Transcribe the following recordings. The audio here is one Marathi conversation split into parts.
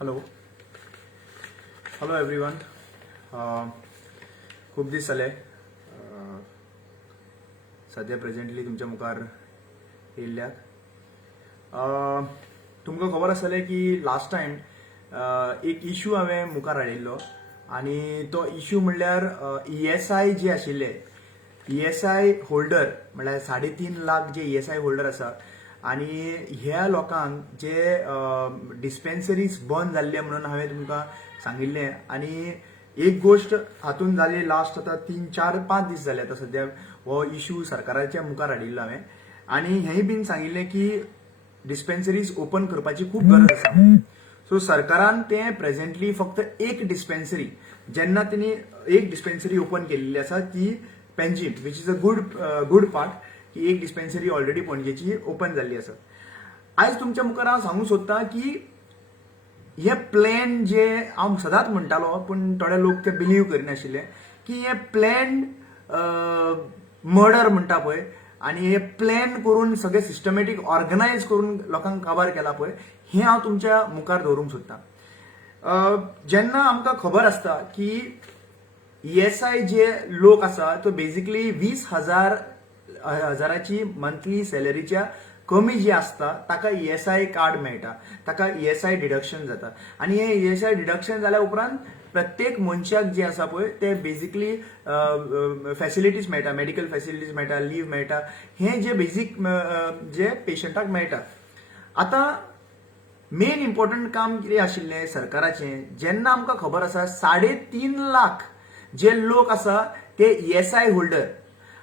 Hello hello everyone. खूप दीस जाले सध्या प्रेझेंटली तुमच्या मुखार येयल्ल्याक. तुमकां खबर आसतलें की लास्ट टायम एक इश्यू हांवें मुखार हाडिल्लो आनी तो इश्यू म्हणल्यार ESI जे आशिल्ले ESI होल्डर म्हणल्यार 3.5 लाख जे ESI होल्डर आसा आनी ह्या लोकांक जे डिस्पेन्सरीज बंद जाल्ले म्हणून हांवें तुमकां सांगिल्लें. आनी एक गोष्ट हातून जाली लास्ट आतां 3-4-5 दीस जाले आतां सद्या हो इश्यू सरकाराच्या मुखार हाडिल्लो हांवें. आनी हेंय बीन सांगिल्लें की डिस्पेन्सरीज ओपन करपाची खूब गरज आसा. सो सरकारान तें प्रेझेंटली फक्त एक डिस्पेन्सरी जेन्ना तेणी एक डिस्पेन्सरी ओपन केल्ली आसा ती Panjim which is a good part की एक डिस्पेन्सरी ऑलरेडी पणजेची ओपन जाल्ली आसा. आयज तुमच्या मुखार हांव सांगूंक सोदतां की हे प्लॅन जे हांव सदांच म्हणटालो पूण थोडे लोक ते बिलीव करिनाशिल्ले की हे प्लॅन मर्डर म्हणटा पळय आनी हे प्लॅन करून सगळे सिस्टमॅटीक ऑर्गनायज करून लोकांक काबार केला पळय हें हांव तुमच्या मुखार दवरूंक सोदतां. जेन्ना आमकां खबर आसता की ESI जे लोक आसा तो बेजिकली 20,000 मंथली सॅलरीच्या कमी जे आसता ताका ESI कार्ड मेळटा, ताका ESI डिडक्शन जाता. आनी हे ESI डिडक्शन जाल्या उपरांत प्रत्येक मनशाक जे आसा पळय ते बेजिकली फॅसिलिटीज मेळटा, मेडिकल फॅसिलिटीज मेळटा, लीव मेळटा, हे जे बेजीक जे पेशंटाक मेळटा. आतां मेन इम्पॉर्टंट काम कितें आशिल्लें सरकाराचें, जेन्ना आमकां खबर आसा 3.5 लाख जे लोक आसा ते ESI होल्डर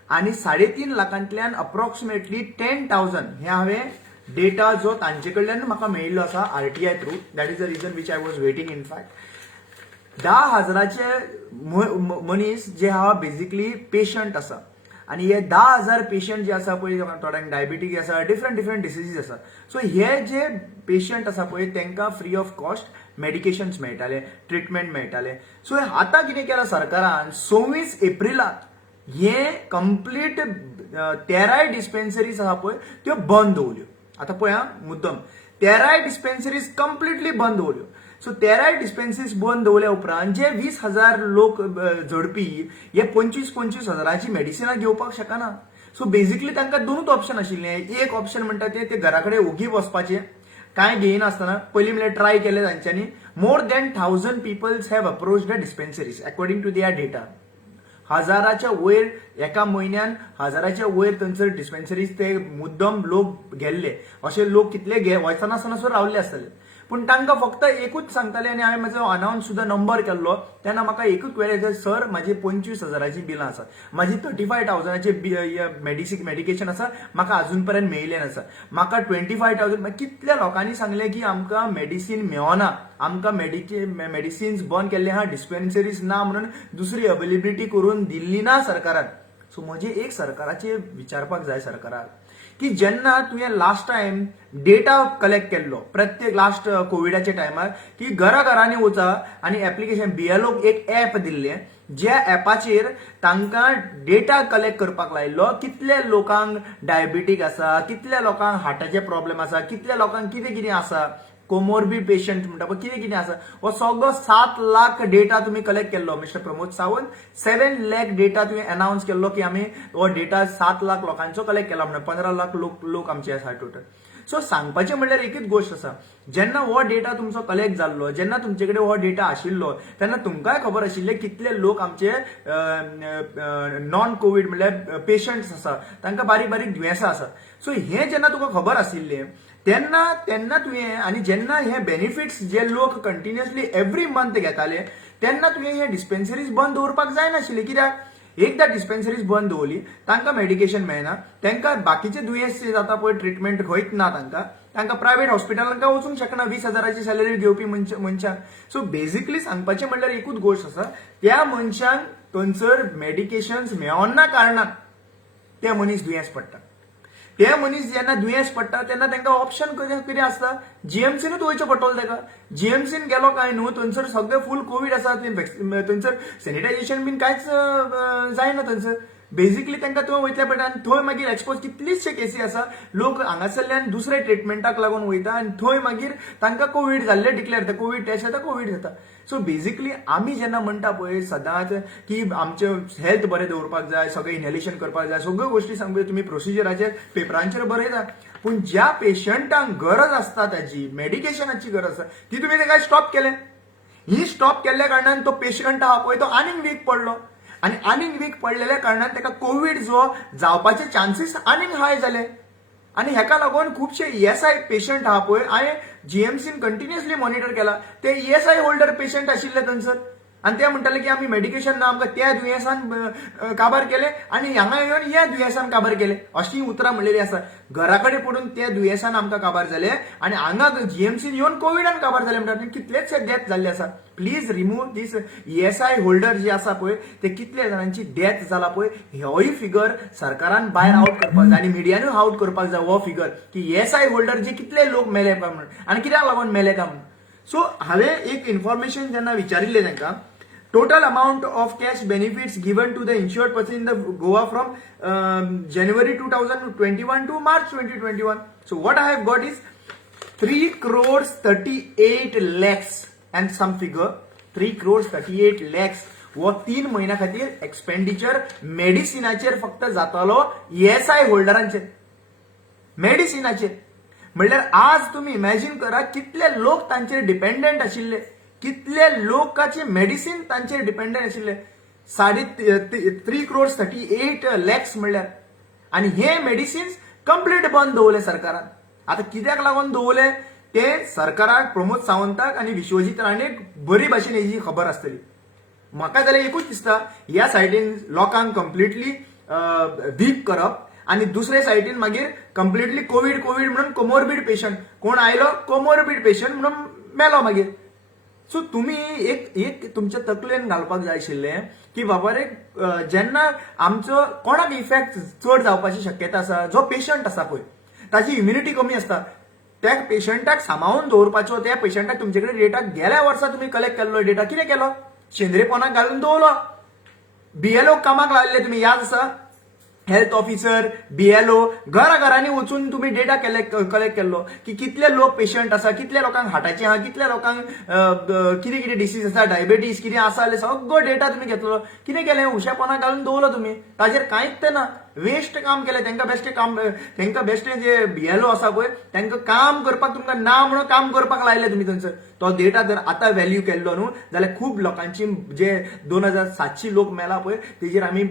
आनी 3.5 लाखांतल्यान अप्रॉक्सिमेटली 10,000 हे हांवें डेटा जो तांचे कडल्यान म्हाका मेळिल्लो आसा RTI through. That is the region which I was waiting. In fact 10,000 मनीस जे हा बेजिकली पेशंट आसा आनी हे 10,000 पेशंट जे आसा पळय थोड्यांक डायबिटीज आसा, डिफरंट डिसिजीज आसा. सो हे जे पेशंट आसा पळय तांकां फ्री ऑफ कॉस्ट मेडिकेशन्स मेळटाले, ट्रिटमेंट मेळटाले. सो आतां कितें केलां सरकारान 26 एप्रिलाक हे कंप्लीट 13 डिस्पेन्सरीज आसा पळय त्यो बंद दवरल्यो. आतां पळय मुद्दम 13 डिस्पेन्सरीज कंप्लिटली बंद दवरल्यो. सो 13 डिस्पेन्सरीज बंद दवरल्या उपरांत जे 20,000 लोक झडपी हे 25,000 मेडिसिनां घेवपाक शकना. सो बेजिकली तांकां दोनूच ऑप्शन आशिल्ले. एक ऑप्शन म्हणटा ते घरा कडेन ओगी बसपाचे कांय घेयनासतना. पयलीं म्हणल्यार ट्राय केले तांच्यांनी. More than 1,000 peoples have approach the dispensaries according to their data. 1000च्या वयर एका म्हयन्यान 1000च्या वयर थंयसर डिस्पेन्सरीज ते मुद्दम लोक गेल्ले. असे लोक कितले वचनासतना रावल्ले आसतले. पूण तांकां फक्त एकूच सांगताले आनी हांवें म्हजो अनाउन्स सुद्दां नंबर केल्लो तेन्ना म्हाका एकूच वेळ सर म्हाजी 25,000 बिलां आसा, म्हाजी 35,000 मेडिकेशन आसा म्हाका अजून पर्यंत मेळिल्लें आसा, म्हाका 25,000. कितल्या लोकांनी सांगलें की आमकां मेडिसीन मेळना, आमकां मेडिसिन्स बंद केल्ले आहा, डिस्पेन्सरीज ना म्हणून दुसरी अवेलेबिलिटी करून दिल्ली ना सरकारान. सो म्हजें एक सरकाराचें विचारपाक जाय सरकाराक की जेन्ना तुवें लास्ट टायम डेटा कलेक्ट केल्लो प्रत्येक लास्ट कोविडाच्या टायमार की घरांनी वचा आनी एप्लिकेशन BLOक एक ऍप दिल्लें ज्या ऍपाचेर तांकां डेटा कलेक्ट करपाक लायिल्लो कितल्या लोकांक डायबिटीक आसा, कितल्या लोकांक हार्टाचे प्रॉब्लेम आसा, कितल्या लोकांक कितें आसा, कोमोर्बिड पेशंट म्हणटा पळय कितें आसा, हो सगळो 7 लाख डेटा तुम्ही कलेक्ट केल्लो. मिस्टर प्रमोद सावंत 7 लाख डेटा तुम्ही अनाउन्स केल्लो की आम्ही हो डेटा 7 लाख लोकांचो कलेक्ट केला म्हणून 15 लाख लोक आमचे आसा टोटल. सो सांगपाचें म्हणल्यार एकच गोष्ट आसा, जेन्ना हो डेटा तुमचो कलेक्ट जाल्लो, जेन्ना तुमचे कडेन हो डेटा आशिल्लो तेन्ना तुमकांय खबर आशिल्लें कितले लोक आमचे नॉन कोविड म्हणल्यार पेशंट्स आसा, तांकां बारीक दुयेंसां आसा. सो हें जेन्ना तुका खबर आशिल्लें तेन्ना तुवें आनी जेन्ना हे बेनिफिट्स जे लोक कंटिन्युअसली एव्हरी मंथ घेताले तेन्ना तुवें हे डिस्पेन्सरीज बंद दवरपाक जायनाशिल्ले. कित्याक एकदा डिस्पेन्सरीज बंद दवरली तांकां मेडिकेशन मेळना, तांकां बाकीचे दुयेंस जाता पळय ट्रिटमेंट खंयच ना, तांकां प्रायवेट हॉस्पिटलांक वचूंक शकना 20,000ची सॅलरी घेवपी मनशाक. सो बेजिकली सांगपाचें म्हणल्यार एकूच गोष्ट आसा, त्या मनशांक थंयसर मेडिकेशन्स मेळना कारणान ते मनीस दुयेंस पडटा. ते मनीस जेन्ना दुयेंस पडटा तेन्ना तांकां ऑप्शन कितें आसता, GMCनूच वयचें पडटलें ताका. GMCन गेलो काय न्हू थंयसर सगळें फूल कोविड आसा, थंयसर सॅनिटायझेशन बीन कांयच जायना थंयसर. बेसिकली तांकां थंय वयतले पडटा आनी थंय मागीर एक्सपोज कितलीशे केसी आसा लोक हांगासरल्यान दुसरे ट्रिटमेंटाक लागून वयता आनी थंय मागीर तांकां कोवीड जाल्ले डिक्लेअर जाता, कोवीड टेस्ट जाता, कोवीड जाता. सो बेसिकली आमी जेन्ना म्हणटा पळय सदांच की आमचें हेल्थ बरें दवरपाक जाय, सगळें इनहेलेशन करपाक जाय, सगळ्यो गोश्टी सांगून तुमी प्रोसिजराचेर पेपरांचेर बरयता, पूण ज्या पेशंटांक गरज आसता त्याची मेडिकेशनाची गरज आसता ती तुमी ताका स्टॉप केले. ही स्टॉप केल्ल्या कारणान तो पेशंट आहा पळय तो आनीक वीक पडलो आनी आनीक वीक पडलेल्या कारणान ताका कोवीड जो जावपाचे चान्सीस आनीक हाय जाले. आनी हेका लागून खुबशे ईएसआय पेशंट आहा पळय हांवें जीएमसीन कंटिन्युअसली मॉनिटर केला, ते ईएसआय होल्डर पेशंट आशिल्ले थंयसर आनी ते म्हणटाले की आमी मेडिकेशन ना आमकां त्या दुयेंसान काबार केले आनी हांगा येवन ह्या दुयेंसान काबार केले अशी उतरां म्हणलेली आसा. घरा कडेन पडून त्या दुयेंसान आमकां काबार जाले आनी हांगा जीएमसीन येवन कोविडान काबार जाले म्हणटात. कितलेशे डेथ जाल्ले आसा. Please remove this ESI holder जे आसा पळय ते कितले जाणांची डेथ जाला पळय होय फिगर सरकारान भायर आउट करपाक जाय आनी मिडियानूय आउट करपाक जाय हो फिगर की ईएसआय होल्डर जे कितले लोक मेले काय म्हणून आनी कित्याक लागून मेले काय म्हणून. सो हांवें एक इन्फॉर्मेशन जेन्ना विचारिल्लें तांकां total amount of cash benefits given to the insured person in the Goa from January 2021 to March 2021. So what I have got is 3 crores 38 lakhs and some figure 3 crores 38 lakhs व 3 महिन्या खातीर एक्सपेंडिचर मेडिसिनाचेर फक्त जातालो ईएसआय होल्डरांचेर. मेडिसिनाचेर म्हणल्यार आज तुम्ही इमॅजिन करा कितले लोक तांचेर डिपेंडंट आशिल्ले, कितले लोकांचे मेडिसिन तांचेर डिपेंडंट आशिल्ले. 3 crores 38 lakhs म्हणल्यार आनी हे मेडिसिन्स कंप्लीट बंद दवरले सरकारान. आता कित्याक लागून दवरले ते सरकाराक प्रमोद सावंताक आनी विश्वजीत राणेक बरी भाशेन हेजी खबर आसतली. म्हाका जाल्यार एकूच दिसता ह्या सायडीन लोकांक कंप्लिटली वीक करप आनी दुसरे सायडीन मागीर कंप्लिटली कोवीड म्हणून कोमोरबीड पेशंट कोण आयलो कोमोरबीड पेशंट म्हणून मेलो मागीर. सो तुम्ही एक तुमच्या तकलेन घालपाक जाय आशिल्लें की बाबा रे जेन्ना आमचो कोणाक इफेक्ट चड जावपाची शक्यता आसा, जो पेशंट आसा पळय ताची इम्युनिटी कमी आसता, त्या पेशंटाक सांबाळून दवरपाचो, त्या पेशंटाक तुमचे कडेन डेटा गेल्या वर्सा तुम्ही कलेक्ट केल्लो डेटा कितें केलो, शेंद्रेपणाक घालून दवरलो. बीएलओ कामाक लायल्ले तुम्ही याद आसा, हेल्थ ऑफिसर बीएलओ घरांनी वचून तुम्ही डेटा कलेक्ट केल्लो की कितले लोक पेशंट आसा, कितल्या लोकांक हार्टाचे आहा, कितल्या लोकांक कितें कितें डिसीज आसा, डायबेटीस कितें आसा जाल्यार सगळो डेटा तुम्ही घेतलो. कितें केलें, हुशापणाक घालून दवरलो तुम्ही, ताजेर कांयच ते ना, वेस्ट काम केलें. तांकां बेश्टे जे बीएलओ आसा पळय तांकां काम करपाक तुमकां ना म्हणून काम करपाक लायले तुम्ही थंयसर. तो डेटा जर आतां व्हॅल्यू केल्लो न्हू जाल्यार खूब लोकांची जे 2700 लोक मेला पळय तेजेर आमी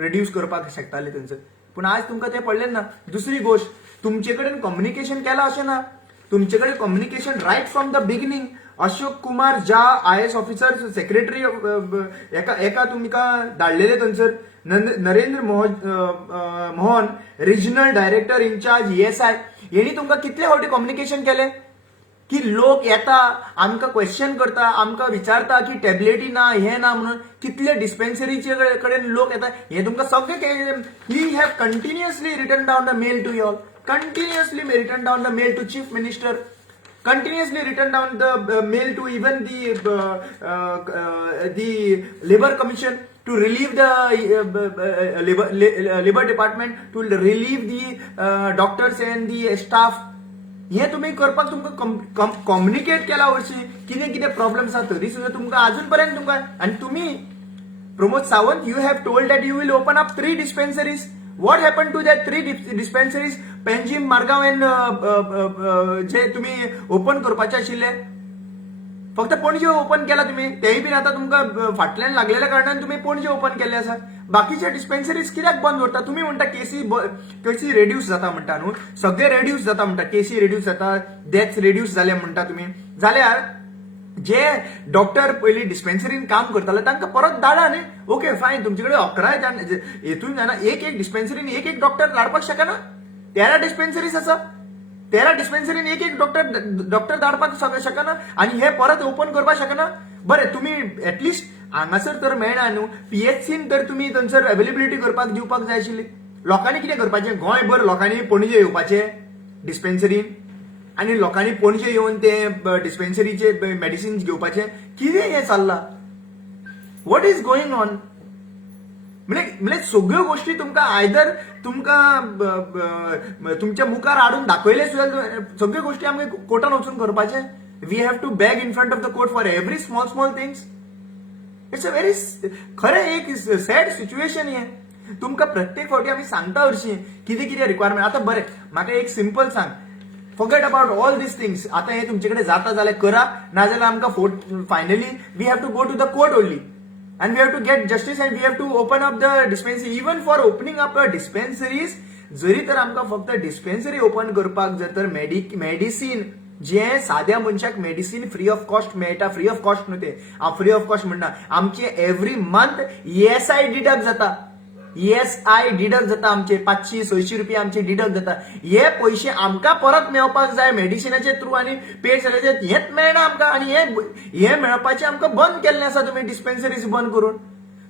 रिड्यूस करपाक शकताले थंयसर. पूण आज तुमकां तें पडलें ना. दुसरी गोष्ट, तुमचे कडेन कम्युनिकेशन केलां अशें ना, तुमचे कडेन communication right from the beginning. Ashok Kumar ज्या आयएस ऑफिसर सेक्रेटरी एका तुमकां धाडलेले थंयसर, Narendra Mohan regional director incharge ESI, हेणी तुमकां कितले फावटी कम्युनिकेशन केले की लोक येता आमकां क्वेश्चन करता, आमकां विचारता की टॅबलेटी ना, हे ना म्हणून. कितले डिस्पेन्सरीचे कडेन लोक येता हे तुमकां सगळें. He have continuously written down the mail to you all, continuously written down the mail to chief minister, continuously written down the mail to even the labor commission to relieve the labor department, to relieve the doctors and the staff. हे तुम्ही करपाक तुमकां कम्युनिकेट केला वर्षी कितें कितें प्रॉब्लेम्स आसा तरी सुद्दां तुमकां अजून पर्यंत तुमकां. आनी तुमी Pramod Sawant, you have told that you will open up 3 dispensaries. What happened to that 3 dispensaries? Panjim, Margao end जे तुम्ही ओपन करपाचे आशिल्ले, फक्त पणजे ओपन केला तुम्ही. तेही बीन आता तुमकां फाटल्यान लागलेल्या कारणान तुम्ही पणजे ओपन केले आसा. बाकीचे डिस्पेन्सरीज कित्याक बंद करता तुम्ही? म्हणटा केसी रेड्यूस जाता म्हणटा न्हू, सगळे रेड्यूस जाता म्हणटा, केसी रेड्यूस जाता, डेथ्स रेड्यूस जाले म्हणटा तुम्ही. जाल्यार जे डॉक्टर पयलीं डिस्पेन्सरीन काम करताले तांकां परत धाडा न्ही. ओके फायन, तुमचे कडेन 11 हेतून जाणा एक डिस्पेन्सरीन एक डॉक्टर धाडपाक शकना. 13 डिस्पेन्सरीज आसा, 13 डिस्पेन्सरीन एक डॉक्टर धाडपाक शकना आनी हे परत ओपन करपाक शकना. बरें, तुम्ही एटलिस्ट हांगासर तर मेळना न्हू, पीएचसीन तर तुम्ही थंयसर अवेलेबिलिटी दिवपाक जाय आशिल्ली. लोकांनी कितें करपाचें, गोंयभर लोकांनी पणजे येवपाचें डिस्पेन्सरीन आनी लोकांनी पणजे येवन ते डिस्पेन्सरीचे मेडिसिन्स घेवपाचे. कितें हें चल्लां? What is going on? म्हणजे सगळ्यो गोष्टी तुमकां आयदर तुमकां तुमच्या मुखार हाडून दाखयले सुद्दां सगळ्यो गोष्टी आमकां कोर्टान वचून करपाचे. We have to beg in front of the court for every small things. It's a very खरें एक सॅड सिच्युएशन हें. तुमकां प्रत्येक फावटी आमी सांगता हरशीं कितें कितें रिक्वायरमेंट. आतां बरें म्हाका एक सिंपल सांग, forget about all these things. आता हे तुमचे कडेन जाता जाल्यार करा, नाजाल्यार आमकां finally we have to go to the court only and we have to get justice and we have to open up the dispensary. Even for opening up dispensaries, जरी तर आमकां फक्त डिस्पेन्सरी ओपन करपाक जर तर मेडिसीन जे साध्या मनशाक मेडिसीन फ्री ऑफ कॉस्ट मेळटा, फ्री ऑफ कॉस्ट न्हू ते, हांव फ्री ऑफ कॉस्ट म्हणना, आमचे एव्हरी मंथ ESI डिडक्ट जाता. ESI डिडक्ट जाता, आमचे 500-600 रुपया आमचे डिडक्ट जाता. हे पयशे आमकां परत मेळपाक जाय मेडिसिनाचे थ्रू आनी पेड सर्विसेस हेच मेळना आमकां. आनी हे मेळपाचे आमकां बंद केल्लें आसा तुमी डिस्पेन्सरीज बंद करून.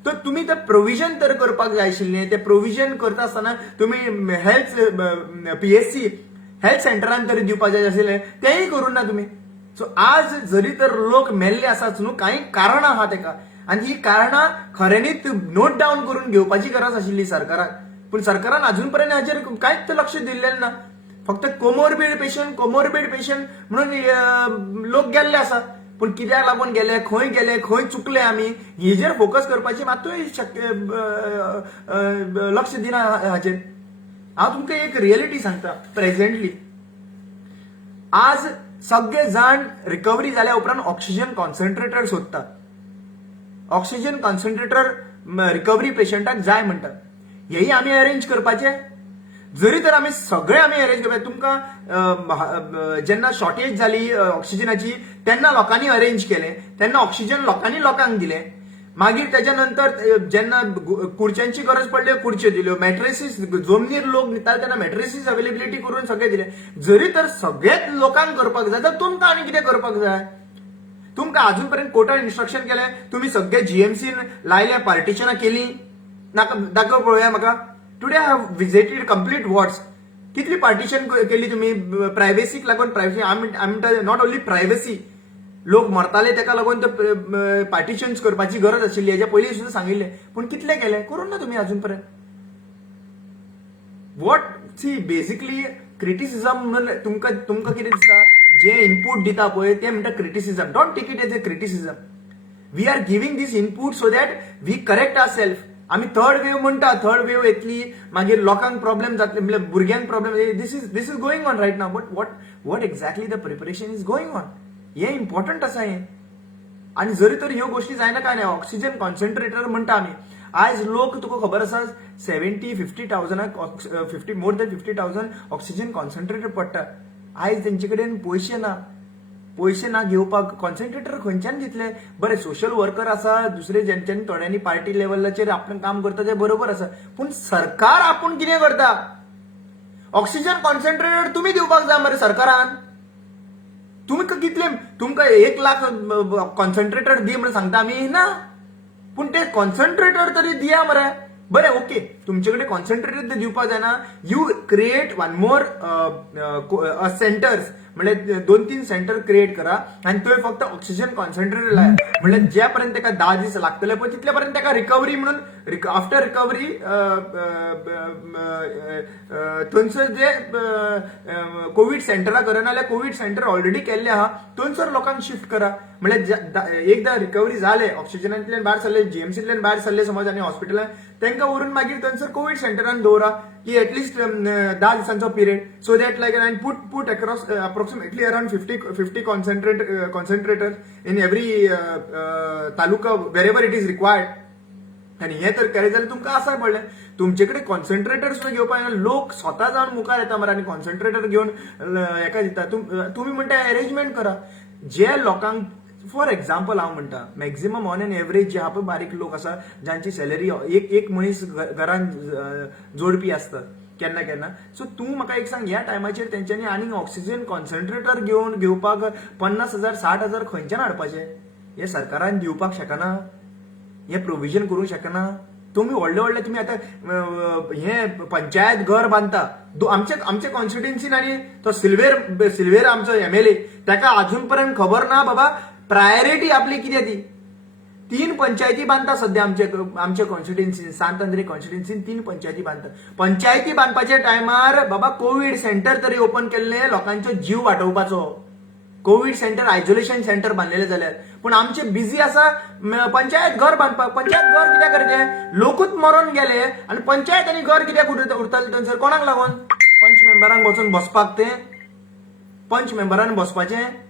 तर तुमी ते प्रोविजन तर करपाक जाय आशिल्लें. ते प्रोविजन करता आसतना तुमी हेल्थ PSC हेल्थ सेंटरान तरी दिवपाक जाय आशिल्लें, तेंय करूं ना तुमी. सो आज जरी तर लोक मेल्ले आसात न्हू, कांय कारणां आहा तेका, आणि ही कारणां खऱ्यांनीच नोट डावन करून घेवपाची गरज आशिल्ली सरकाराक. पूण सरकारान अजूनपर्यंत हाचेर कांयच लक्ष दिल्लें ना. फक्त कोमोरबीड पेशंट म्हणून लोक गेल्ले आसा. पूण कित्याक लागून गेले, खंय चुकले आमी, हेजेर फोकस करपाची मात्तूय लक्ष दिना हाचेर. हांव तुमकां एक रियलिटी सांगता. प्रेझेंटली आज सगळे जाण रिकवरी जाल्या उपरांत ऑक्सिजन कॉन्सन्ट्रेटर सोदतात. ऑक्सिजन कॉन्सन्ट्रेटर रिकवरी पेशंटाक जाय म्हणटात. हेही आमी अरेंज करपाचे. जरी तर आमी सगळे अरेंज करपाचे. तुमकां जेन्ना शॉर्टेज जाली ऑक्सिजनाची तेन्ना लोकांनी अरेंज केले, तेन्ना ऑक्सिजन लोकांक दिले. मागीर त्याच्या नंतर जेन्ना खुर्च्यांची गरज पडली खुर्च्यो दिल्यो, मॅट्रेसीस जमनीर लोक न्हिदताले तेन्ना मॅट्रेसीस अवेलेबिलिटी करून सगळे दिले. जरी तर सगळेच लोकांक करपाक जाय तर तुमकां आनी कितें करपाक जाय. तुमकां अजूनपर्यंत कोर्टान इन्स्ट्रक्शन केलें, तुम्ही सगळे जीएमसीन लायल्या, पार्टिशनां केली, दाखव पळोवया म्हाका. Today I have visited complete wards. कितली पार्टिशन केली तुम्ही प्रायवेसीक लागून. प्रायवेसी आय म्हणटा नॉट ओन्ली प्रायवेसी, लोक मरताले तेका लागून ते पार्टिशन्स करपाची गरज आशिल्ली, हेच्या पयलीं सुद्दां सांगिल्लें. पूण कितले केले, करूं ना तुम्ही अजूनपर्यंत. वॉट सी बेसिकली क्रिटिसिजम म्हणून तुमकां कितें दिसता, जे इनपूट दिता पळय ते म्हणटा criticism. Don't take it as a criticism. We are giving this input so that we correct our self. आमी थर्ड वेव म्हणटा, थर्ड वेव येतली, मागीर लोकांक प्रॉब्लेम जातले, म्हणजे भुरग्यांक problem. This is going on right now. But what exactly the preparation is going on, हे इम्पॉर्टंट आसा हें. आणि जरी तर ह्यो गोष्टी जायना काय नाही. ऑक्सिजन कॉन्सन्ट्रेटर म्हणटा आमी. आज लोक तुका खबर आसा 50,000 मोर दॅन 50,000 ऑक्सिजन कॉन्सन्ट्रेटर पडटा. आयज तेंचे कडेन पयशे ना घेवपाक. कॉन्सन्ट्रेटर खंयच्यान घेतले. बरें सोशल वर्कर आसा, दुसरे ज्यांच्यानी थोड्यांनी पार्टी लेवलाचेर आपण काम करता ते बरोबर आसा. पूण सरकार आपूण कितें करता. ऑक्सिजन कॉन्सन्ट्रेटर तुम्ही दिवपाक जाय मरे सरकारान. तुमकां कितले, तुमकां 1 लाख कॉन्सन्ट्रेटर दी म्हणून सांगता आमी ना. पूण ते कॉन्सन्ट्रेटर तरी दिया मरे. बरें ओके, तुमचे कडेन कॉन्सन्ट्रेटर दिवपाक जायना. You create one more centres, म्हणजे 2-3 सेंटर क्रिएट करा आणि थंय फक्त ऑक्सिजन कॉन्सन्ट्रेटर लाय. म्हणजे ज्या पर्यंत तेका 10 दीस लागतले पळय तितले पर्यंत तेका रिकवरी म्हणून आफ्टर रिकवरी थंयसर जे कोविड सेंटरां करना जाल्यार कोविड सेंटर ऑलरेडी केल्ले आहा थंयसर लोकांक शिफ्ट करा. म्हणजे एकदा रिकवरी जाले, ऑक्सिजनांतल्यान भायर सरले, जीएमसींतल्यान भायर सरले समज आनी हॉस्पिटलान, तांकां व्हरून मागीर थंयसर कोविड सेंटरान दवरा की एटलीस्ट 10 दिसांचो period. So that like and put across approximately around 50 concentrators in every taluka wherever it is required. आणि हे तर केले जाल्यार तुमकां आसा पडलें. तुमचे कडेन कॉन्सन्ट्रेटर सुद्दां घेवपाक येना. लोक स्वता जावन मुखार येता मरे आनी कॉन्सन्ट्रेटर घेवन हेका दिता. तुमी म्हणटा अरेंजमेंट करा. जे लोकांक फॉर एक्झाम्पल हांव म्हणटा मॅक्झिमम ऑन एन एव्हरेज जे आहा पळय बारीक लोक आसा जांची सॅलरी एक मनीस घरान जोडपी आसतात केन्ना. सो तूं म्हाका एक सांग, ह्या टायमाचेर तेंच्यांनी आनीक ऑक्सिजन कॉन्सन्ट्रेटर घेवपाक 50,000 60,000 खंयच्यान हाडपाचे. हे सरकारान दिवपाक शकना, हे प्रोविजन करूंक शकना. तुम्ही व्हडले तुम्ही आता हे पंचायत घर बांधता. आमचे कॉन्स्टिट्युएन्सीन आनी तो सिल्वेर आमचो MLA, ताका अजूनपर्यंत खबर ना बाबा प्रायोरिटी आपली कितें ती. 3 पंचायती बांधता सध्या आमच्या कॉन्स्टिट्युन्सीन, सांत अंद्रे कॉन्स्टिट्युन्सीन 3 पंचायती बांधता. पंचायती बांधपाच्या टायमार बाबा कोविड सेंटर तरी ओपन केल्ले लोकांचो जीव वाटोवपाचो. कोविड सेंटर, आयसोलेशन सेंटर बांधलेले जाल्यार, पण आमचे बिझी आसा पंचायत घर बांधपाक. पंचायत घर कित्याक करते? लोकूच मरून गेले आणि पंचायत आनी घर कित्याक उरताले थंयसर? कोणाक लागून? पंच मेंबरांक वचून बसपाक. ते पंच मेंबरान बसपाचें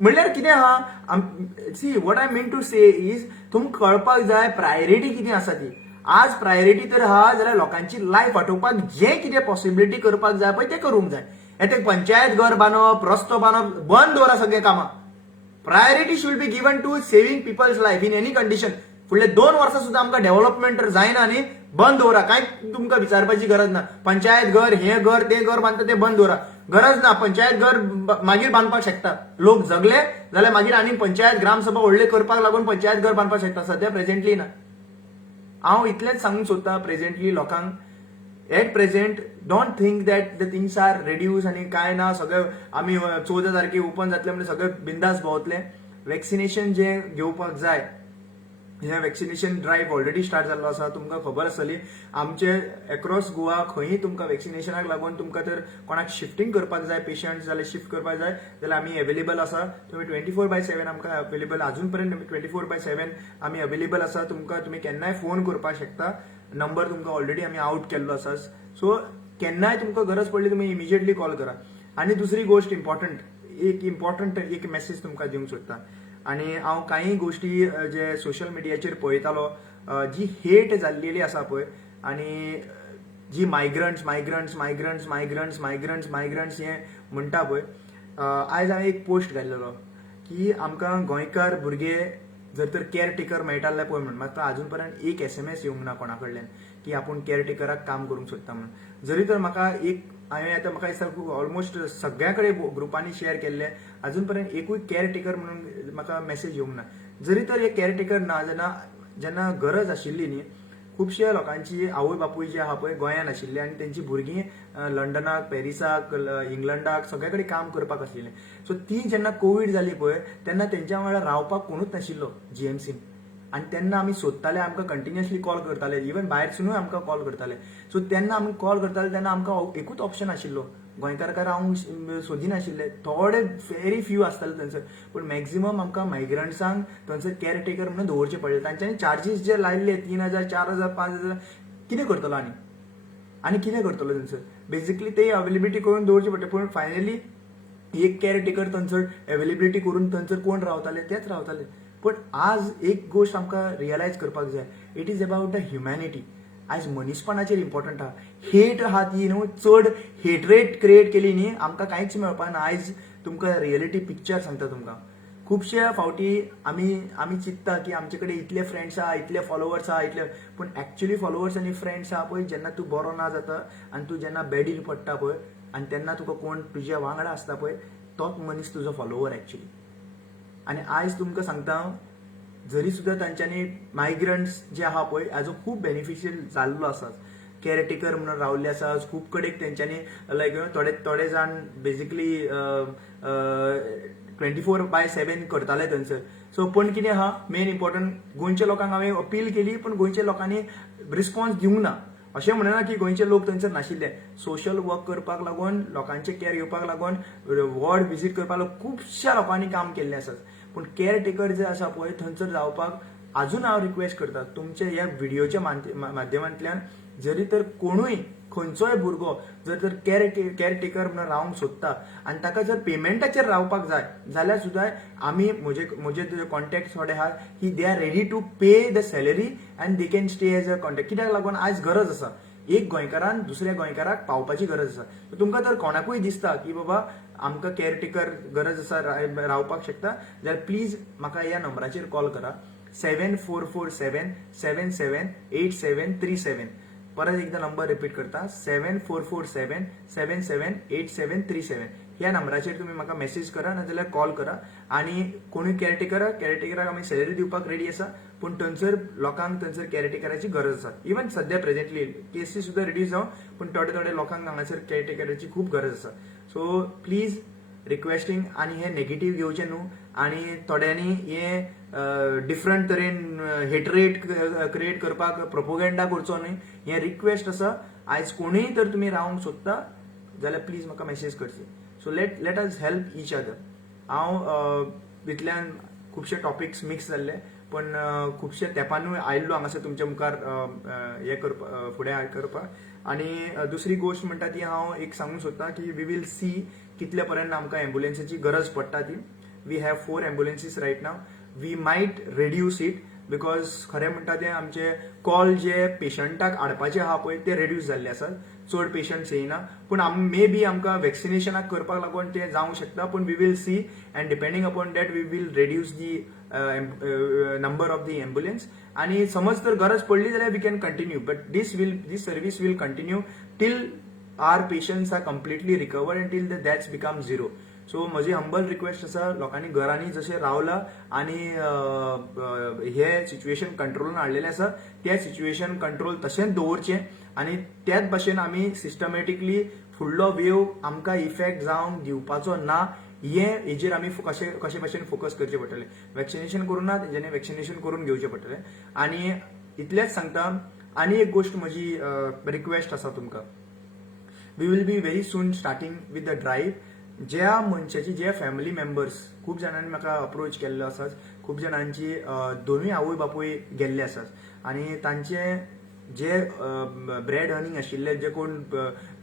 म्हणल्यार कितें आहा? See what I mean to say is, तुमकां कळपाक जाय प्रायोरिटी कितें आसा ती. आज प्रायोरिटी तर आहा जाल्यार लोकांची लायफ वाटोवपाक जें कितें पॉसिबिलिटी करपाक जाय पळय तें करूंक जाय. येते पंचायत घर बांदप, रस्तो बांदप बंद दवरा सगळे कामां. Priority should be given to saving peoples life in any condition. फुडले 2 वर्सां सुद्दां आमकां डेव्हलपमेंट तर जायना न्ही, बंद दवरा. कांय तुमकां विचारपाची गरज ना. पंचायत घर, हे घर, ते घर बांदता तें बंद दवरा. गरज ना. पंचायत घर मागीर बांदपाक शकता. लोक जगले जाल्यार मागीर आनी पंचायत ग्रामसभा व्हडले करपाक लागून पंचायत घर बांदपाक शकता. सध्या प्रेझेंटली ना. हांव इतलेंच सांगूंक सोदतां प्रेझेंटली लोकांक, at present don't think that the things are reduce आनी काय ना. सगळे आमी 14 तारखेक ओपन जातले म्हणजे सगळे बिंदास भोंवतले. वॅक्सिनेशन जे घेवपाक जाय, हे वॅक्सिनेशन ड्रायव्ह ऑलरेडी स्टार्ट जाल्लो आसा. तुमकां खबर आसतली आमचे अक्रॉस गोवा खंयी तुमकां वॅक्सिनेशनाक लागून तुमकां तर कोणाक शिफ्टिंग करपाक जाय, पेशंट जाल्यार शिफ्ट करपाक जाय जाल्यार आमी अवेलेबल आसा. तुमी 24/7 आमकां अवेलेबल, अजून पर्यंत 24/7 आमी अवेलेबल आसा. तुमकां तुमी केन्नाय फोन करपाक शकता. नंबर तुमकां ऑलरेडी आमी आउट केल्लो आसा. सो केन्नाय तुमकां गरज पडली तुमी इमिजिएटली कॉल करा. आनी दुसरी गोष्ट इम्पॉर्टंट एक मेसेज तुमकां दिवंक सोदता. आनी हांव कांय गोश्टी जे सोशल मिडियाचेर पळयतालो, जी हेट जाल्लेली आसा पळय, आनी जी मायग्रंट्स हे म्हणटा पळय, आयज हांवें एक पोस्ट घाल्लेलो की आमकां गोंयकार भुरगे जर तर केअर टेकर मेळटाले पळय म्हणून, म्हाका अजून पर्यंत एक SMS येवंक ना कोणा कडल्यान की आपूण केअर टेकराक काम करूंक सोदता म्हणून. जरी तर म्हाका हांवें आतां म्हाका दिसता ऑलमोस्ट सगळ्या कडेन ग्रुपांनी शेअर केल्ले, अजून पर्यंत एकूय केअर टेकर म्हणून म्हाका मेसेज येवंक ना. जरी तर हे केअर टेकर ना, जेन्ना गरज आशिल्ली न्ही, खुबशे लोकांची आवय बापूय जे आहा पळय गोंयांत आशिल्ले आनी तेंची भुरगीं लंडनाक, पॅरिसाक, इंग्लंडाक सगळे कडेन काम करपाक आशिल्ले. सो ती जेन्ना कोविड जाली पळय तेन्ना तेंच्या वांगडा रावपाक कोणूच नाशिल्लो GMCन. आनी तेन्ना आमी सोदताले, आमकां कंटिन्युअसली कॉल करताले, इवन भायरसुनूय आमकां कॉल करताले. सो तेन्ना आमी कॉल करताले तेन्ना आमकां एकूच ऑप्शन आशिल्लो, गोंयकार रावंक सोदिनाशिल्ले. थोडे व्हेरी फ्यू आसताले थंयसर, पूण मॅक्झिमम आमकां मायग्रंट्सांक थंयसर केअर टेकर म्हणून दवरचे पडले. तांच्यांनी चार्जीस जे लायिल्ले 3,000, 4,000, 5,000 कितें करतलो आनी कितें करतलो थंयसर? बेसिकली ते अवेलेबिलिटी करून दवरचे पडटे. पूण फायनली एक केअर टेकर थंयसर अवेलेबिलिटी करून थंयसर कोण रावताले तेच रावताले. पण आज एक गोष्ट आमकां रियलायज करपाक जाय, it is about the humanity. आयज मनीसपणाचेर इम्पॉर्टंट आहा. हेट आहा ती न्हू, चड हेटरेट क्रिएट केली न्ही, आमकां कांयच मेळपाक ना. आयज तुमकां रियलिटी पिक्चर सांगता तुमकां. खुबशे फावटी आमी चिंतता की आमचे कडेन इतले फ्रेंड्स आहा, इतले फॉलोवर्स आहा, इतले, पूण एक्चुअली फॉलोवर्स आनी फ्रेंड्स आहा पळय, जेन्ना तूं बरो ना जाता आनी तूं जेन्ना बॅडीर पडटा पळय आनी तेन्ना तुका कोण तुज्या वांगडा आसता पळय, तोच मनीस तुजो फॉलोवर एक्चुअली. आनी आयज तुमकां सांगता, जरी सुद्दां तांच्यांनी मायग्रंट्स जे आहा पळय हाजो खूब बेनिफिशियल जाल्लो आसा. केअर टेकर म्हणून रावल्ले आसा खूब कडेन तेंच्यांनी, लायक थोडे जाण बेसिकली 24/7 करताले थंयसर. सो पण कितें आहा, मेन इम्पॉर्टंट गोंयच्या लोकांक हांवें अपील केली, पण गोंयच्या लोकांनी रिस्पॉन्स दिवंक ना. अशें म्हणना की गोंयचे लोक थंयसर नाशिल्ले. सोशल वर्क करपाक लागून, लोकांचे केअर घेवपाक लागून, वॉर्ड विजीट करपाक लागून खुबश्या लोकांनी काम केल्लें आसा. पूण केअर टेकर जे आसा पळय थंयसर जावपाक अजून हांव रिक्वेस्ट करता तुमचे ह्या व्हिडिओच्या माध्यमांतल्यान, जरी तर कोणूय खंयचोय भुरगो जर तर केअर टेकर म्हणून रावंक सोदता आनी ताका जर पेमेंटाचेर रावपाक जाय जाल्यार सुद्दां आमी म्हजे कॉन्टॅक्ट थोडे आहात की they are ready to pay the salary and they can stay as a contact. कित्याक लागून आयज गरज आसा, एक गोंयकारान दुसऱ्या गोंयकाराक पावपाची गरज आसा. तुमकां जर कोणाकूय दिसता की बाबा आमकां केअर टेकर गरज आसा, रावपाक शकता, जाल्यार प्लीज म्हाका ह्या नंबराचेर कॉल करा. 7447 778737. परत एकदा नंबर रिपीट करता, 7447 778737. ह्या नंबराचेर तुम्ही म्हाका मेसेज करा नाजाल्यार कॉल करा. आनी कोणूय केअरटेकराक आमी सॅलरी दिवपाक रेडी आसा, पूण थंयसर लोकांक थंयसर केअरटेकराची गरज आसा. इवन सध्या प्रेझेंटली केसीस सुद्दां रिड्यूस जावं, पूण थोडे लोकांक हांगासर केअरटेकराची खूब गरज आसा. सो प्लीज रिक्वेस्टिंग, आनी हे नेगेटिव्ह घेवचे न्हू. आनी थोड्यांनी हे डिफरंट तरेन हेटरेट क्रिएट करपाक प्रोपोगेंडा करचो न्ही हें रिक्वेस्ट आसा. आयज कोणीय तर तुमी रावंक सोदता जाल्यार प्लीज म्हाका मेसेज करची. So let us help each other. हांव इतल्यान खुबशे टॉपिक्स मिक्स जाल्ले पण खुबशे तेंपानूय आयिल्लो हांगासर तुमच्या मुखार हे करपा फुडें करपाक. आनी दुसरी गोश्ट म्हणटा ती हांव एक सांगूंक सोदतां की वी वील सी कितले पर्यंत आमकां एम्बुलन्सीची गरज पडटा ती. We have 4 ambulances right now. We might reduce it because खरें म्हणटा तें आमचे कॉल जे पेशंटाक हाडपाचे आहा पळय ते रेड्यूस जाल्ले आसात. चड पेशंट्स येयना पूण मे बी आमकां वॅक्सिनेशनाक करपाक लागून ते जावंक शकता पूण we will see and depending upon that we will reduce the number of the ambulance. आनी समज तर गरज पडली जाल्यार we can continue but this service will continue till our patients are completely recovered and till the that's become zero. So म्हजी हंबल रिक्वेस्ट आसा लोकांनी घरांनी जशें रावला आनी हे सिच्युएशन कंट्रोलान हाडलेलें आसा तें सिच्युएशन कंट्रोल तशेंच दवरचें आनी त्याच भाशेन आमी सिस्टमॅटिकली फुडलो वेव आमकां इफेक्ट जावंक दिवपाचो ना हेजेर आमी कशे भाशेन फोकस करचें पडटलें. वॅक्सिनेशन करून ना तेंच्यांनी वॅक्सिनेशन करून घेवचें पडटलें. आनी इतलेंच सांगता. आनी एक गोश्ट म्हजी रिक्वेस्ट आसा तुमकां. We will be very soon starting with the drive. ज्या मनशाची जे फॅमिली मेंबर्स खूब जाणांनी म्हाका अप्रोच केल्लो आसा. खूब जाणांची दोनूय आवय बापूय गेल्ले आसात आनी तांचे जे ब्रेड अर्निंग आशिल्ले जे कोण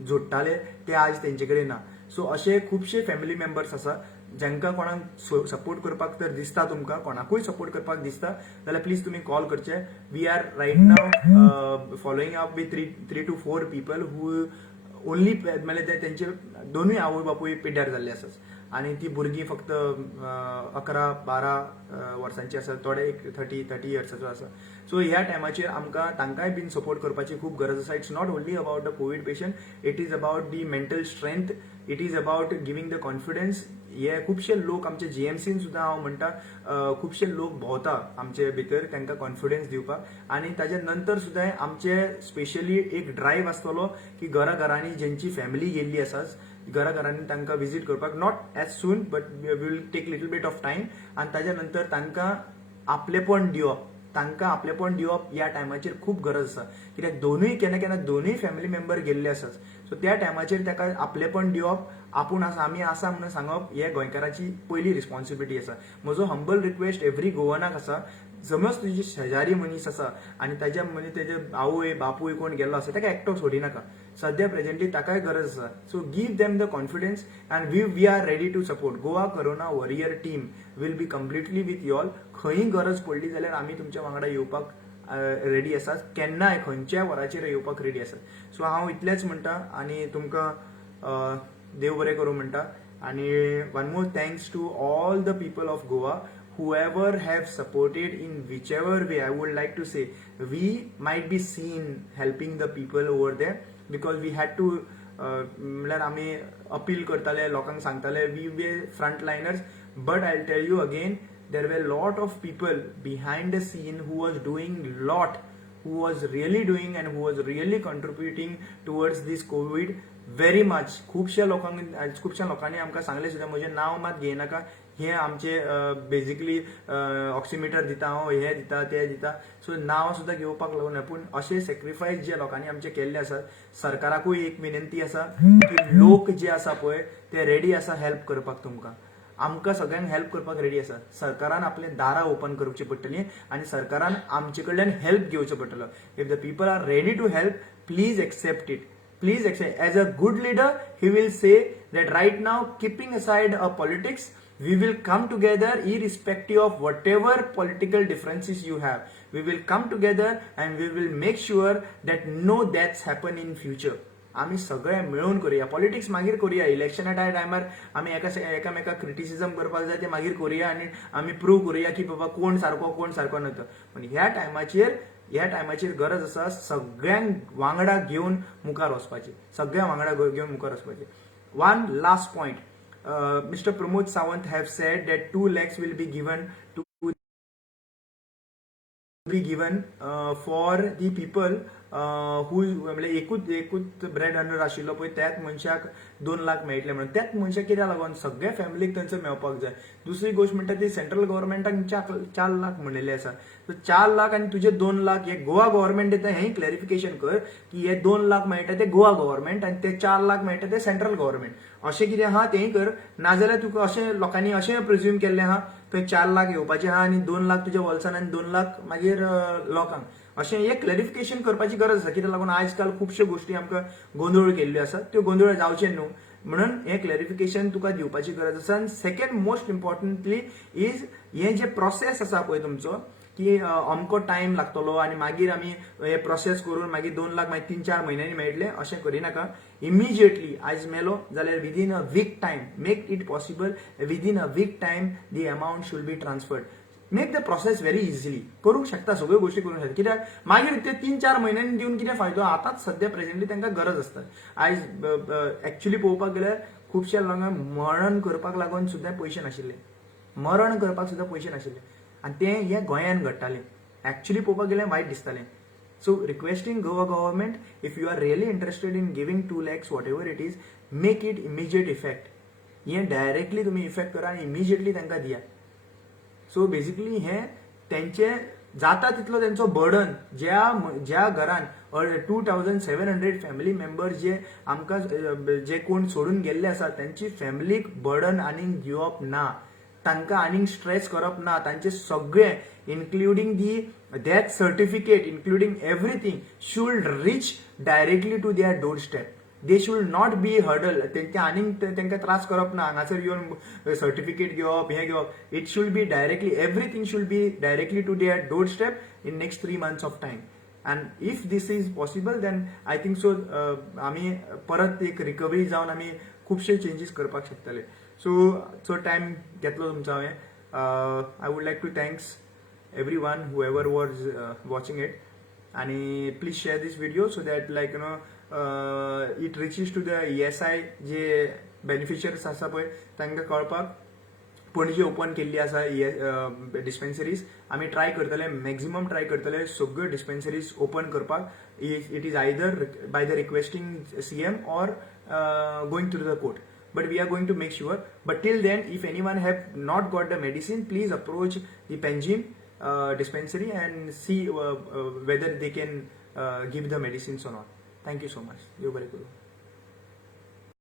जोडटाले ते आज तेंचे कडेन ना. सो अशे खुबशे फॅमिली मेंबर्स आसा जांकां कोणाक सपोर्ट करपाक तर दिसता तुमकां कोणाकूय सपोर्ट करपाक दिसता जाल्यार प्लीज तुमी कॉल करचे. We are right now following up with 3 to 4 people who only म्हणजे त्यांचे दोनूय आवय बापूय पिड्ड्यार जाल्ले आसात आनी ती भुरगीं फक्त 11-12 वर्सांची आसात. थोडे एक 30 इयर्साचो आसा. सो ह्या टायमाचेर आमकां तांकांय बीन सपोर्ट करपाची खूब गरज आसा. It's not only about the Covid patient. It is about the mental strength. It is about giving the confidence. हे खुबशे लोक आमचे जीएमसीन सुद्दां हांव म्हणटा खुबशे लोक भोंवता आमचे भितर तांकां कॉन्फिडन्स दिवपाक. आनी ताजे नंतर सुद्दां आमचे स्पेशली एक ड्रायव्ह आसतलो की घराघरांनी जेंची फॅमिली गेल्ली आसात घराघरांनी तांकां विजीट करपाक. Not as soon but we will take little bit of time. आनी ताज्या नंतर तांकां आपलेपण दिवप. तांकां आपलेपण दिवप ह्या टायमाचेर खूब गरज आसा कित्याक दोनूय फॅमिली मेंबर गेल्ले आसात. सो त्या टायमाचेर ताका आपलेपण दिवप आपूण आसा आमी आसा म्हणून सांगप हे गोंयकाराची पयली रिस्पॉन्सिबिलिटी आसा. म्हजो हंबल रिक्वेस्ट एवरी गोवनाक आसा. समज तुजी शेजारी मनीस आसा आनी ताज्या म्हणजे तेजे आवय बापूय कोण गेल्लो आसा ताका एकटो सोडिनाका. सद्या प्रेझेंटली ताकाय गरज आसा. So give them the confidence and we are ready to support. Goa corona warrior team will be completely with you all. खंयी गरज पडली जाल्यार आमी तुमच्या वांगडा येवपाक रेडी आसात. केन्नाय खंयच्याय वराचेर येवपाक रेडी आसात. सो हांव इतलेंच म्हणटा आनी तुमकां देव बरें करूं म्हणटा. आनी one more thanks to all the people of Goa whoever have supported in whichever way. I would like to say we might be seen helping the people over there because we had to म्हणल्यार आमी अपील करताले लोकांक सांगताले we were frontliners. But I tell you again there were lot of people behind the scene who was doing lot, who was really doing and who was really contributing towards this COVID very much. खुबशा लोकांनी आमकां सांगले सुद्दां म्हजें नांव मात घेयनाका. हे आमचे बेसिकली ऑक्सिमिटर दिता हांव हे दिता ते दिता. सो नांव सुद्दां घेवपाक लागून पूण अशे सॅक्रिफायस जे लोकांनी आमचे केल्ले आसात. सरकाराकूय एक विनंती आसा की लोक जे आसा पळय ते रेडी आसा हेल्प करपाक. तुमकां आमकां सगळ्यांक हेल्प करपाक रेडी आसा. सरकारान आपले दारां ओपन करची पडटलीं आनी सरकारान आमचे कडल्यान हेल्प घेवचो पडटलो. If the people are ready to help please accept it. Please accept. As a good leader, he will say that right now, keeping aside politics, we will come together irrespective of whatever political differences you have. We will come together and we will make sure that no deaths happen in future. आम्ही सगळे मिळून करूया. पॉलिटिक्स मागीर करूया. इलेक्शना टायमार आम्ही एकामेकाक क्रिटिसिजम करपाक जाय ते मागीर करूया आनी आम्ही प्रूव करूया की बाबा कोण सारको नव्हतो. पण ह्या टायमाचेर गरज आसा सगळ्यांक वांगडा घेवन मुखार वचपाची. One last point. Mr. Pramod Sawant have said that 2 lakhs will be given for the people म्हणजे एकूच ब्रेड अर्नर आशिल्लो पळय त्याच मनशाक 2 लाख मेळटले म्हणून त्याच मनशाक कित्याक लागून सगळ्या फॅमिलीक थंयसर मेळपाक जाय. दुसरी गोष्ट म्हणटा ती सेंट्रल गव्हर्मेंटान 4 लाख म्हणिल्ले आसा. तर 4 लाख आनी तुजे 2 लाख हे गोवा गव्हर्मेंट दिता हें क्लॅरिफिकेशन कर की हे 2 लाख मेळटा ते गोवा गव्हर्मेंट आनी ते 4 लाख मेळटा ते सेंट्रल गव्हर्मेंट. अशें कितें आहा तेंय कर. नाजाल्यार तुका अशें लोकांनी अशें प्रिज्यूम केल्लें आहा थंय 4 लाख येवपाचे आहा आनी 2 लाख तुज्या वॉल्सान आनी 2 लाख मागीर लोकांक. अशें हे क्लॅरिफिकेशन करपाची गरज आसा. कित्याक लागून आजकाल खुबश्यो गोश्टी आमकां गोंधळ केल्ल्यो आसा त्यो गोंधळ जावचे न्हू म्हणून हे क्लॅरिफिकेशन तुका दिवपाची गरज आसा. आनी सेकंड मोस्ट इम्पॉर्टंटली इज हे जे प्रोसेस आसा पळय तुमचो की अमको टायम लागतलो आनी मागीर आमी हे प्रोसेस करून मागीर 2 लाख मागीर 3-4 म्हयन्यांनी मेळटले अशें करिनाका. इमिजिएटली आयज मेलो जाल्यार within a week time make it possible. Within a week time the amount should be transferred. Make the process very easily. करूंक शकता सगळ्यो गोष्टी करूंक शकता. कित्याक मागीर ते 3-4 म्हयन्यांनी दिवन कितें फायदो. आतांच सध्या प्रेझेंटली तांकां गरज आसता. आयज एक्चुअली पळोवपाक गेल्यार खुबश्या लोकांक मरण करपाक लागून सुद्दां पयशे नाशिल्ले. मरण करपाक सुद्दां पयशे नाशिल्ले आनी तें हे गोंयांत घडटालें. एक्चुअली पळोवपाक गेल्यार वायट दिसतालें. So requesting Goa government if you are really interested in giving 2 lakhs whatever it is make it immediate effect. हें डायरेक्टली तुमी इफेक्ट करा आनी इमिजिएटली तांकां दिया. सो बेसिकली हे त्यांचे जाता तितलो त्यांचो बर्डन ज्या घरान 2700 फॅमिली मेंबर जे आमकां जे कोण सोडून गेल्ले आसा त्यांची फॅमिलीक बर्डन आनीक दिवप ना. तांकां आनीक स्ट्रेस करप ना. तांचे सगळे including the death certificate including everything should reach directly to their door step. They should not be hurdle. तेंच्या आनीक तांकां त्रास करप ना. हांगासर येवन सर्टिफिकेट घेवप हे घेवप. It should be directly everything should be directly to their door step in next 3 months of time. And if this is possible then I think so आमी परत एक रिकवरी जावन आमी खुबशे चेंजीस करपाक शकतले. सो टायम घेतलो तुमचो हांवें. I would like to thanks everyone whoever was watching it and please share this video so that like it reaches to the ESI जे beneficiaries आसा पळय तांकां कळपाक. पणजी ओपन केल्ली आसा डिस्पेन्सरीज. आमी ट्राय करतले मॅक्झिमम ट्राय करतले सगळ्यो डिस्पेन्सरीज ओपन करपाक. It is either by the requesting CM or going through the court. But we are going to make sure. But till then, if anyone have not got the medicine, please approach the Panjim dispensary and see whether they can give the medicines or not. Thank you so much. Dev Bari Guru.